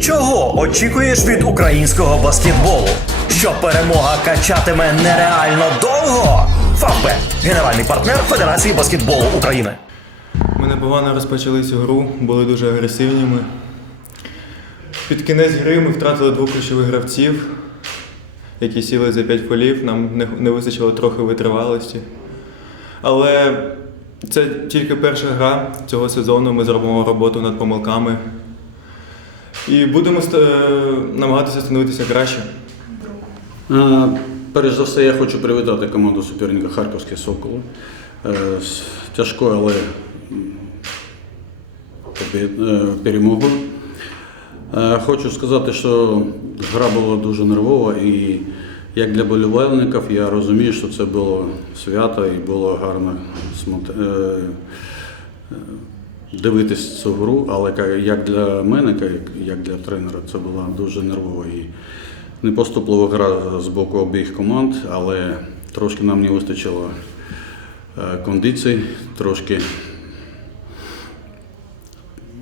Чого очікуєш від українського баскетболу? Що перемога качатиме нереально довго? Фавбет – генеральний партнер Федерації баскетболу України. Ми непогано розпочали цю гру, були дуже агресивними. Під кінець гри ми втратили двох ключових гравців, які сіли за 5 фолів. Нам не вистачило трохи витривалості. Але це тільки перша гра цього сезону. Ми зробимо роботу над помилками. І будемо намагатися становитися краще. Перш за все, я хочу привітати команду суперника Харківське Соколо е, з тяжкою, але е, перемогою. Е, Хочу сказати, що гра була дуже нервова і як для болівальників я розумію, що це було свято і було гарно дивитись цю гру, але як для мене, як для тренера, це була дуже нервова і непоступлива гра з боку обох команд, але трошки нам не вистачило е, кондицій, трошки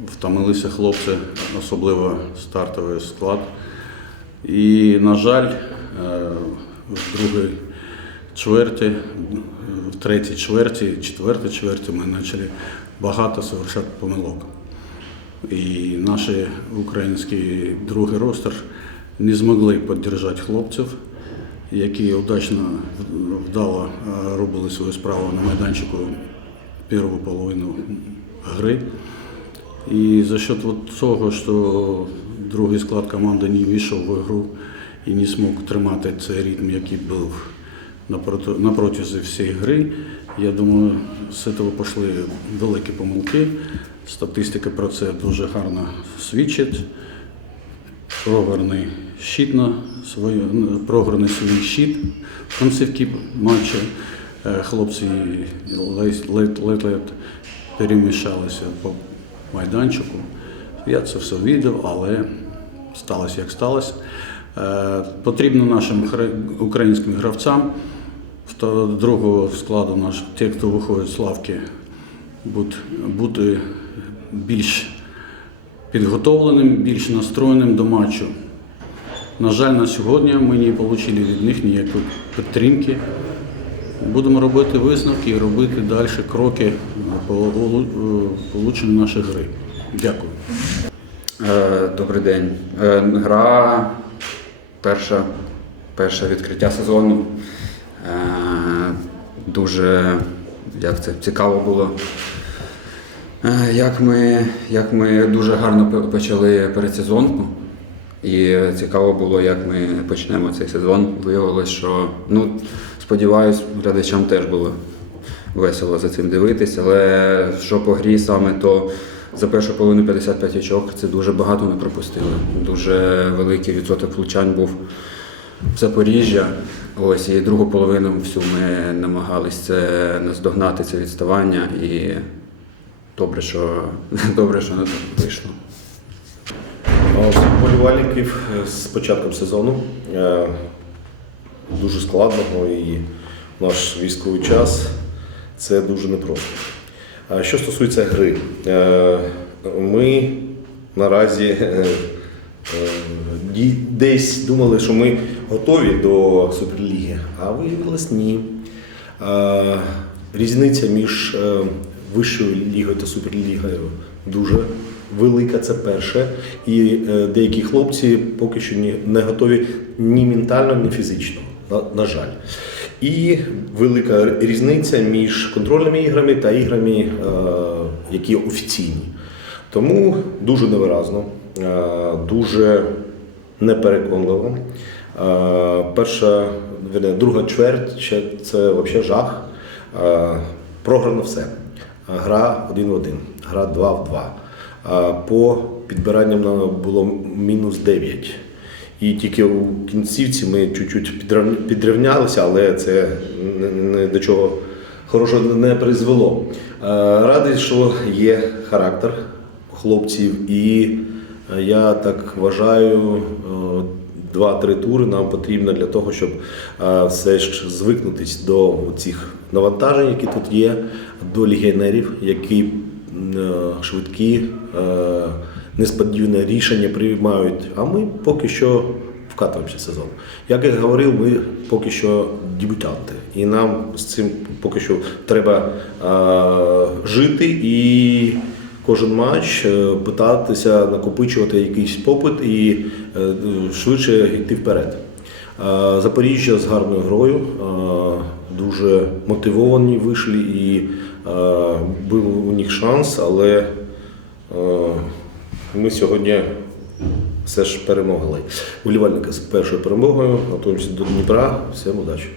втомилися хлопці, особливо стартовий склад. І, на жаль, е, в другій чверті, в третій чверті, четвертій чверті ми почали багато совершати помилок. І наш український другий ростер не змогли підтримати хлопців, які удачно вдало е, робили свою справу на майданчику першу половину гри. І за счет цього, що другий склад команди не вийшов в гру і не змог тримати цей ритм, який був на протязі всієї гри, я думаю, з цього пішли великі помилки. Статистика про це дуже гарно свідчить. Програний щит на свою, програний свій щит в кінцівці матчу. Е, Хлопці ледь-ледь перемішалися по майданчику. Я це все бачив, але сталося як сталося. Е, Потрібно нашим українським гравцям другого складу наш, ті, хто виходить з лавки, бути, більш підготовленим, більш настроєним до матчу. На жаль, на сьогодні ми не отримали від них ніякої підтримки. Будемо робити висновки і робити далі кроки по е, нашої гри. Дякую. Е, Добрий день. Е, Гра перша, перше відкриття сезону. Дуже як це, цікаво було. Е, Як ми, як ми дуже гарно почали передсезонку. І цікаво було, як ми почнемо цей сезон. Виявилось, що ну, сподіваюсь, глядачам теж було весело за цим дивитись, але що по грі саме, то за першу половину 55 очок це дуже багато ми пропустили. Дуже великий відсоток влучань був в Запоріжжя. Ось і другу половину всю ми намагалися це наздогнати це відставання, і добре, що добре, що не так вийшло. Вболівальників е, з початком сезону е, дуже складного і в наш військовий час це дуже непросто. Що стосується гри, е, ми наразі е, десь думали, що ми готові до Суперліги, а виявилось ні. Різниця між е, вищою лігою та суперлігою дуже велика, це перше. І е, деякі хлопці поки що не готові ні ментально, ні фізично, на, на жаль. І велика різниця між контрольними іграми та іграми, е, які офіційні. Тому дуже невиразно, дуже непереконливо. Е, Перша, друга чверть це взагалі жах. Е, Програно все. Гра один в один, гра 2 в 2. Е, По підбиранням було мінус 9. І тільки у кінцівці ми чуть-чуть підрівнялися, але це не- до чого хорошого не призвело. Радий, що є характер хлопців, і я так вважаю, е, два-три тури нам потрібно для того, щоб е, все ж звикнутись до цих навантажень, які тут є, до легіонерів, які е, швидкі, несподіване рішення приймають. А ми поки що вкатуємося сезон. Як я говорив, ми поки що дебютанти, і нам з цим поки що треба жити і кожен матч е, питатися накопичувати якийсь попит і е, швидше йти вперед. Е, Запоріжжя з гарною грою, дуже мотивовані вийшли і був у них шанс, але ми сьогодні все ж перемогли. Вболівальники з першою перемогою, готуємося до Дніпра. Всім удачі!